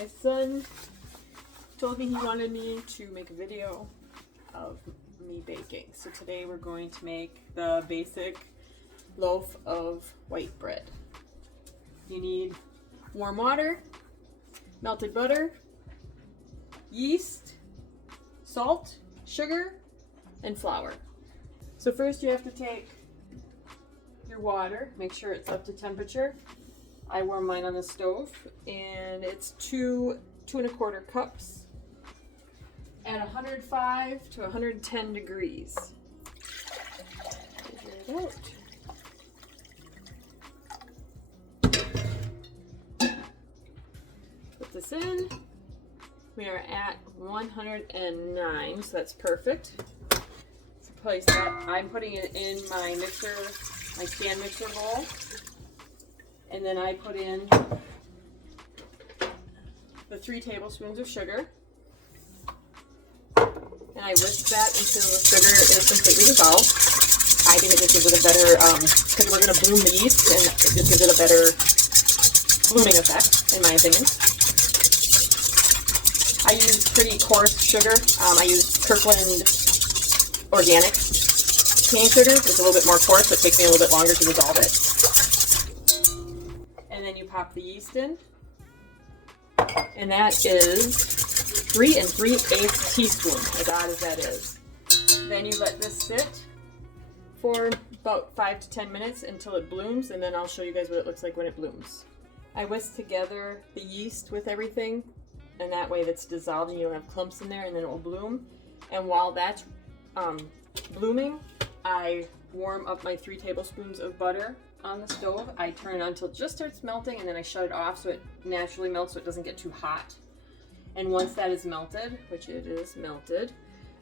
My son told me he wanted me to make a video of me baking. So today we're going to make the basic loaf of white bread. You need warm water, melted butter, yeast, salt, sugar, and flour. So first you have to take your water, make sure it's up to temperature. I warm mine on the stove, and it's 2 1/4 cups at 105 to 110 degrees. Figure it out. Put this in. We are at 109, so that's perfect. So place that. I'm putting it in my mixer, my stand mixer bowl. And then I put in the 3 tablespoons of sugar. And I whisk that until the sugar is completely dissolved. I think it just gives it a better, because we're going to bloom the yeast, and it just gives it a better blooming effect, in my opinion. I use pretty coarse sugar. I use Kirkland organic cane sugar. It's a little bit more coarse, but it takes me a little bit longer to dissolve it. And then you pop the yeast in. And that is 3 3/8 teaspoons, as odd as that is. Then you let this sit for about 5 to 10 minutes until it blooms, and then I'll show you guys what it looks like when it blooms. I whisk together the yeast with everything, and that way that's dissolved and you don't have clumps in there, and then it will bloom. And while that's blooming, I warm up my 3 tablespoons of butter on the stove. I turn it on until it just starts melting, and then I shut it off so it naturally melts so it doesn't get too hot. And once that is melted, which it is melted,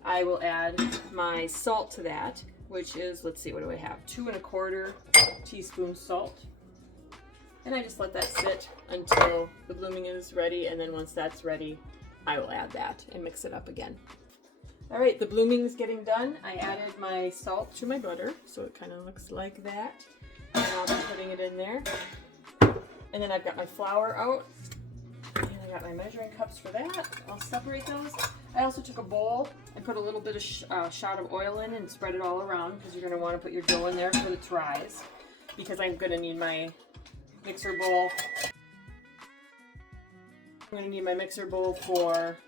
I will add my salt to that, which is, let's see, what do I have? 2 1/4 teaspoons salt. And I just let that sit until the blooming is ready, and then once that's ready, I will add that and mix it up again. All right, the blooming is getting done. I added my salt to my butter, so it kind of looks like that. And I'll be putting it in there. And then I've got my flour out, and I got my measuring cups for that. I'll separate those. I also took a bowl and put a little bit of shot of oil in and spread it all around, because you're going to want to put your dough in there so it dries, because I'm going to need my mixer bowl. I'm going to need my mixer bowl for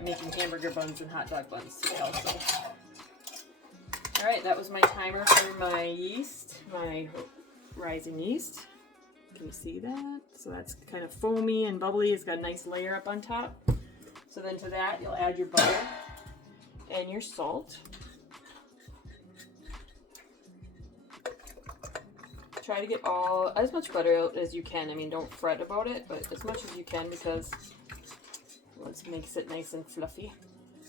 making hamburger buns and hot dog buns today also. All right, that was my timer for my yeast, my rising yeast. Can you see that? So that's kind of foamy and bubbly. It's got a nice layer up on top. So then to that, you'll add your butter and your salt. Try to get as much butter out as you can. I mean, don't fret about it, but as much as you can, because it makes it nice and fluffy,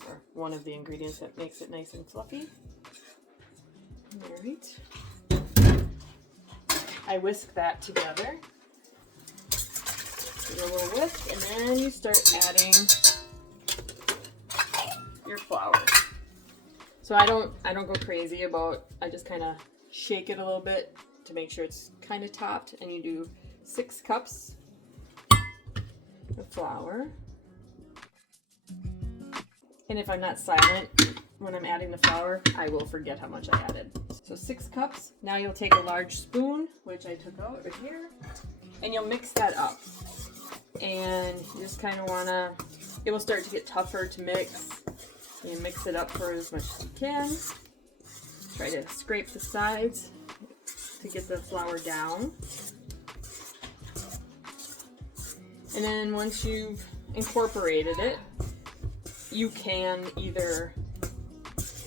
or one of the ingredients that makes it nice and fluffy. All right. I whisk that together. Give it a little whisk, and then you start adding your flour. So I don't go crazy about. I just kind of shake it a little bit to make sure it's kind of topped, and you do 6 cups of flour. And if I'm not silent when I'm adding the flour, I will forget how much I added. So 6 cups. Now you'll take a large spoon, which I took out right here, and you'll mix that up. And you just kind of want it will start to get tougher to mix. You mix it up for as much as you can. Try to scrape the sides to get the flour down. And then once you've incorporated it, you can either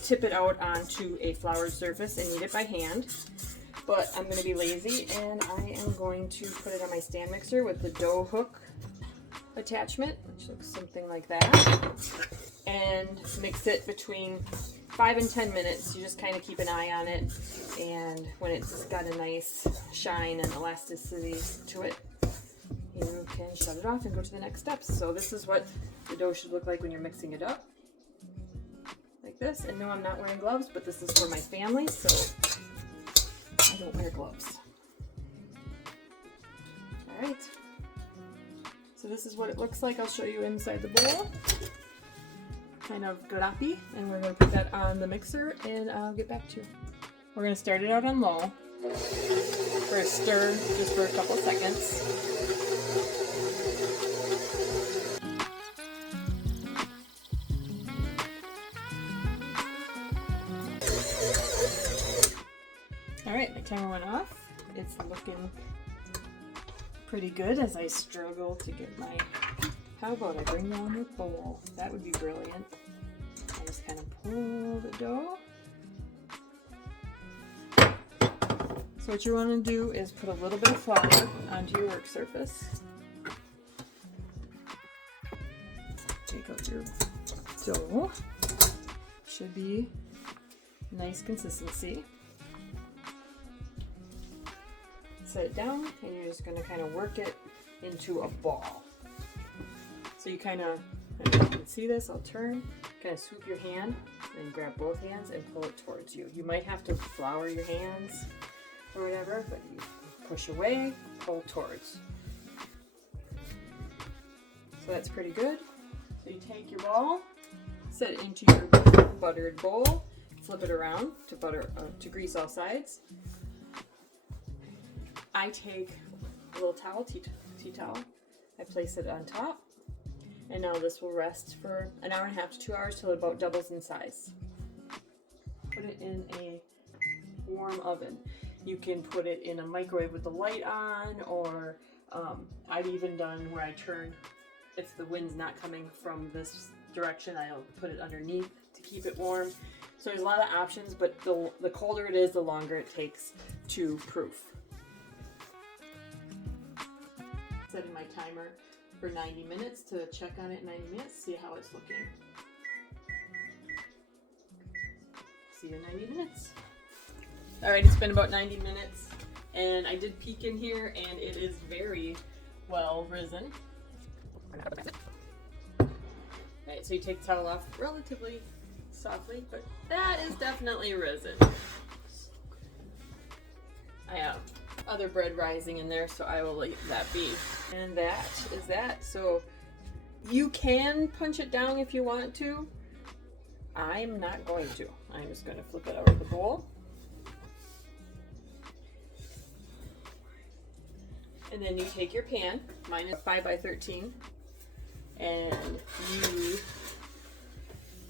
tip it out onto a floured surface and knead it by hand, but I'm going to be lazy, and I am going to put it on my stand mixer with the dough hook attachment, which looks something like that, and mix it between 5 and 10 minutes. You just kind of keep an eye on it, and when it's got a nice shine and elasticity to it, you can shut it off and go to the next steps. So this is what the dough should look like when you're mixing it up. Like this. And no, I'm not wearing gloves, but this is for my family, so I don't wear gloves. Alright. So this is what it looks like. I'll show you inside the bowl. Kind of gloppy, and we're going to put that on the mixer, and I'll get back to you. We're going to start it out on low for a stir just for a couple seconds. All right, my timer went off. It's looking pretty good as I struggle to get my... How about I bring down the bowl? That would be brilliant. I just kind of pull the dough. So what you want to do is put a little bit of flour onto your work surface. Take out your dough. Should be nice consistency. Set it down, and you're just going to kind of work it into a ball. So you kind of, if you can see this, I'll turn, kind of swoop your hand, and grab both hands and pull it towards you. You might have to flour your hands or whatever, but you push away, pull towards. So that's pretty good. So you take your ball, set it into your buttered bowl, flip it around to grease all sides. I take a little towel, tea towel, I place it on top. And now this will rest for an hour and a half to 2 hours till it about doubles in size. Put it in a warm oven. You can put it in a microwave with the light on, or I've even done where I turn, if the wind's not coming from this direction, I'll put it underneath to keep it warm. So there's a lot of options, but the colder it is, the longer it takes to proof. Setting my timer for 90 minutes to check on it in 90 minutes, see how it's looking. See you in 90 minutes. All right, it's been about 90 minutes, and I did peek in here, and it is very well risen. All right, so you take the towel off relatively softly, but that is definitely risen. I have other bread rising in there, so I will let that be. And that is that. So you can punch it down if you want to. I'm not going to. I'm just going to flip it out of the bowl. And then you take your pan, mine is 5 by 13, and you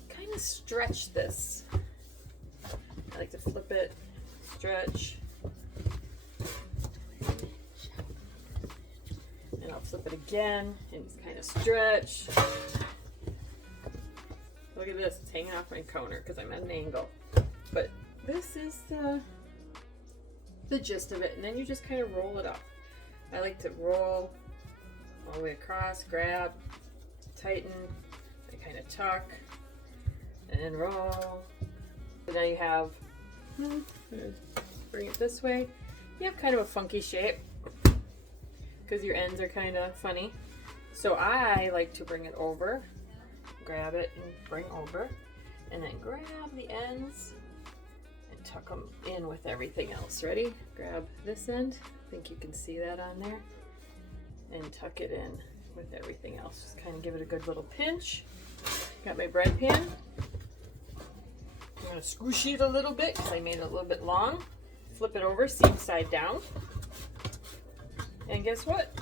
kind of stretch this. I like to flip it, stretch, and I'll flip it again and just kind of stretch. Look at this, it's hanging off my counter because I'm at an angle. But this is the gist of it, and then you just kind of roll it up. I like to roll all the way across, grab, tighten, and kind of tuck, and then roll. So now you have, bring it this way. You have kind of a funky shape because your ends are kind of funny. So I like to bring it over, grab it and bring over, and then grab the ends and tuck them in with everything else. Ready? Grab this end. I think you can see that on there, and tuck it in with everything else. Just kind of give it a good little pinch. Got my bread pan. I'm going to squishy it a little bit because I made it a little bit long. Flip it over, seam side down. And guess what?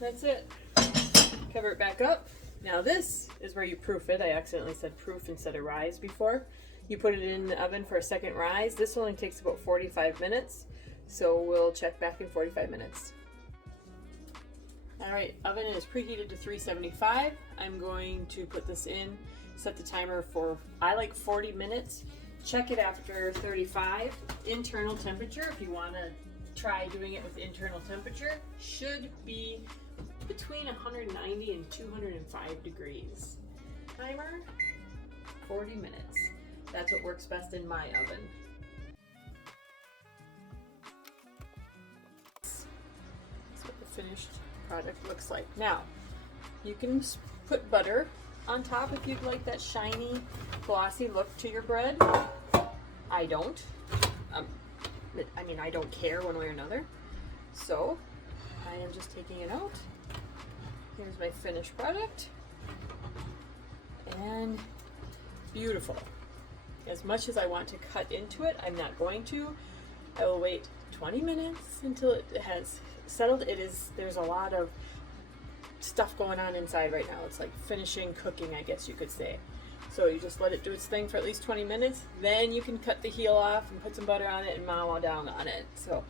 That's it. Cover it back up. Now this is where you proof it. I accidentally said proof instead of rise before. You put it in the oven for a second rise. This only takes about 45 minutes. So we'll check back in 45 minutes. All right, oven is preheated to 375. I'm going to put this in, set the timer for, I like 40 minutes. Check it after 35. Internal temperature, if you want to try doing it with internal temperature, should be between 190 and 205 degrees. Timer, 40 minutes. That's what works best in my oven. Finished product looks like. Now you can put butter on top if you'd like that shiny glossy look to your bread. I don't. I mean, I don't care one way or another. So I am just taking it out Here's my finished product. And beautiful. As much as I want to cut into it, I'm not going to. I will wait 20 minutes until it has settled. There's a lot of stuff going on inside right now. It's like finishing cooking, I guess you could say. So you just let it do its thing for at least 20 minutes. Then you can cut the heel off and put some butter on it and mawa down on it. So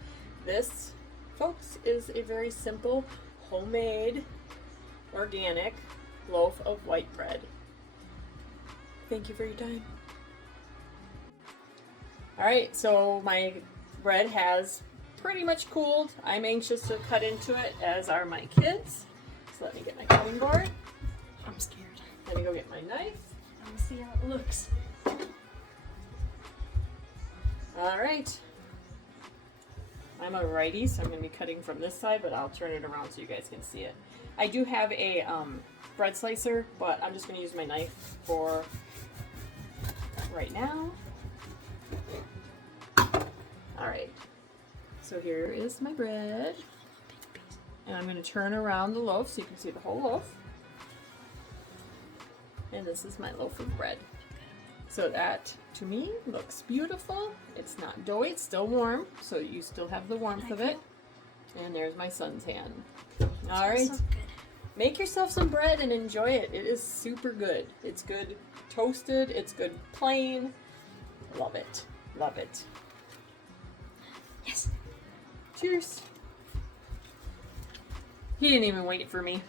this, folks, is a very simple, homemade, organic loaf of white bread. Thank you for your time. All right, so my bread has pretty much cooled. I'm anxious to cut into it, as are my kids. So let me get my cutting board. I'm scared. Let me go get my knife. I want to see how it looks. All right. I'm a righty, so I'm going to be cutting from this side, but I'll turn it around so you guys can see it. I do have a bread slicer, but I'm just going to use my knife for right now. All right. So here is my bread. And I'm going to turn around the loaf so you can see the whole loaf. And this is my loaf of bread. So that, to me, looks beautiful. It's not doughy, it's still warm, so you still have the warmth of it. And there's my son's hand. All right. So good. Make yourself some bread and enjoy it. It is super good. It's good toasted, it's good plain. Love it. Love it. Yes. Cheers. He didn't even wait for me.